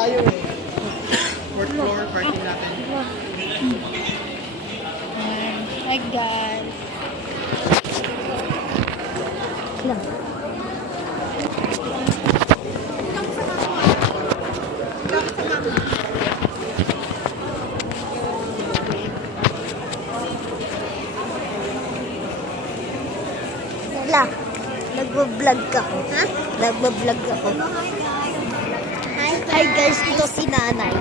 tayo eh. Fourth floor, parking natin. Hi guys. Lang. La, nagbablog ka. Ha? Nagbablog ako. Hi guys, ito si nanay.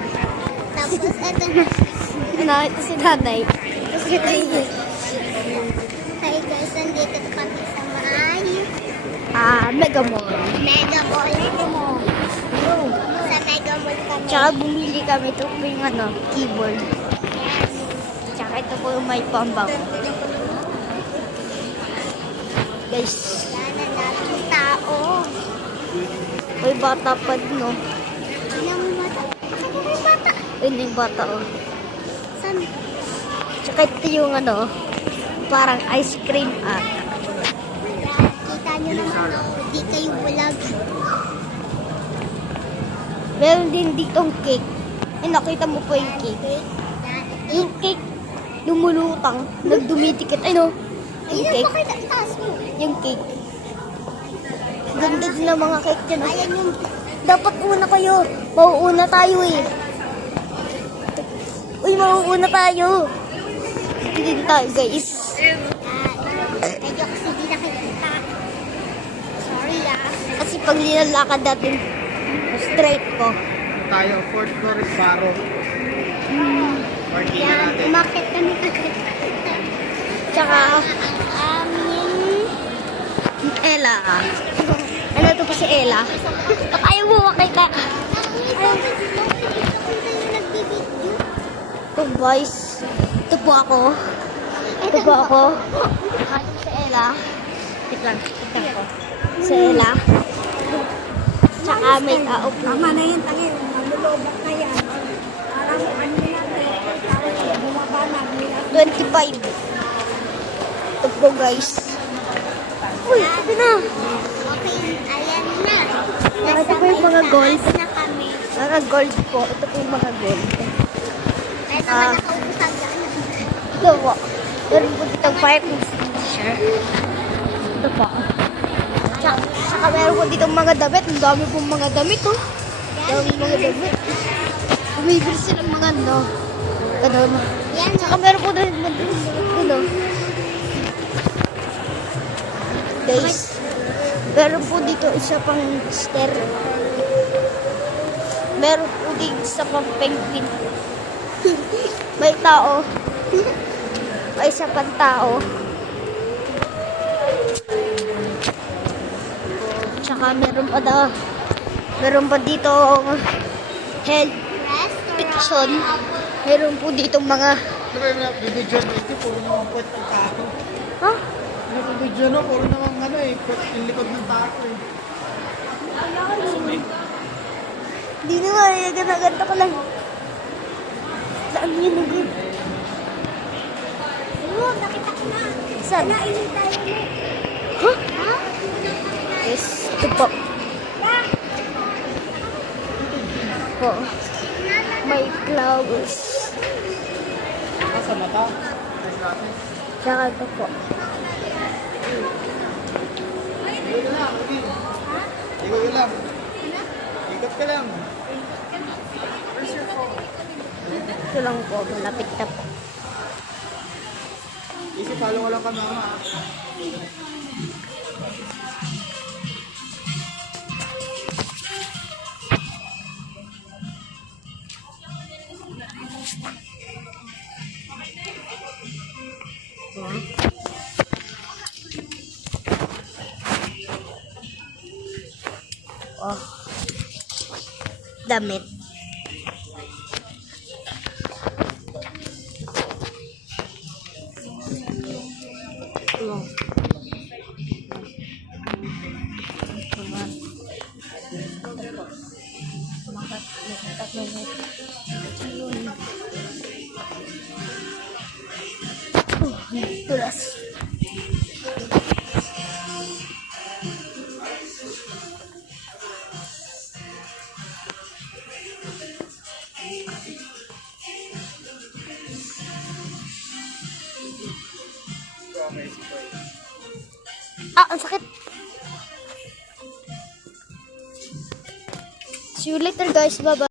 Tapos ito Ito si nanay. Hi guys, nandito kami sa Maayo. Mega Mall. Mega Mall. Sa Mega Mall kami. Tsaka bumili kami ito po yung keyboard. Yes. Tsaka ito po yung may pambang. Guys, Yan ang daming tao. may bata pa no. Ano mo bata? Ano mo bata? Ayun yung bata oh. Saan? Tsaka ito yung parang ice cream Kita nyo naman di kayo vlog. Meron din ditong cake. Nakita mo po yung cake. Yung cake, lumulutang, nagdumidikit. Yung cake. Ayun, bakit itaas mo? Yung cake. Ganda din ng mga cake dyan. Ayan yung... Dapat una kayo. Mauuna tayo eh. Uy, mauuna tayo. Hindi din tayo guys. Medyo kasi di nakikita. Sorry Kasi pag nilalakad natin, straight ko. Tayo, fourth floor is Baro. Parking na Yan, natin. umakit kami agad. Tsaka, Yung Ella. Ano to po si Ella? Ba't ayaw mo makita? Ito guys. Ito po ako. Ito po ako. Ito si Ella. Wait lang. Ko. Si Ella. Tsaka may tao po. Tama na yan, tali. Nagulobak na yan. Parang ano natin. Tapos bumaba na. 25. Ito po guys. Uy, ito na. Okay, ayan na. Ito po yung mga gold. Na kami. Mga gold po. Ito po yung mga gold. May naman nakaubos ang gano'n. Ito po. Meron po ditong fireplace feature. Ito po. Saka meron po ditong mga damit. Ang dami pong mga damit oh. Ang dami mga damit. Bumibili silang mga ganun. Yan, Saka meron po din mga guys, meron po dito isa pang stair. Meron po dito isa pang penguin. May tao. May isa pang tao. Tsaka meron pa dito health fiction. Meron po dito mga Ito ba yung video na ito? Puro naman puwet ng tao. ha? Yung video na, puro naman puwet yung likod ng tao eh. Hindi naman, ganito ko lang. Saan yun nagin? oh, nakita ko na. Saan? Nainin tayo mo. Ha? Ha? Yes, ito po. Po. May flowers. Sa mata. Tsaka ito po. Ikot ka lang, ikot ka lang. Ikot ka lang. Ito lang po, malapit na po. Easy, follow ka lang kami mama. Oh. Damit. Oh. Tulas. Ah, ang sakit. See you later guys. Bye-bye.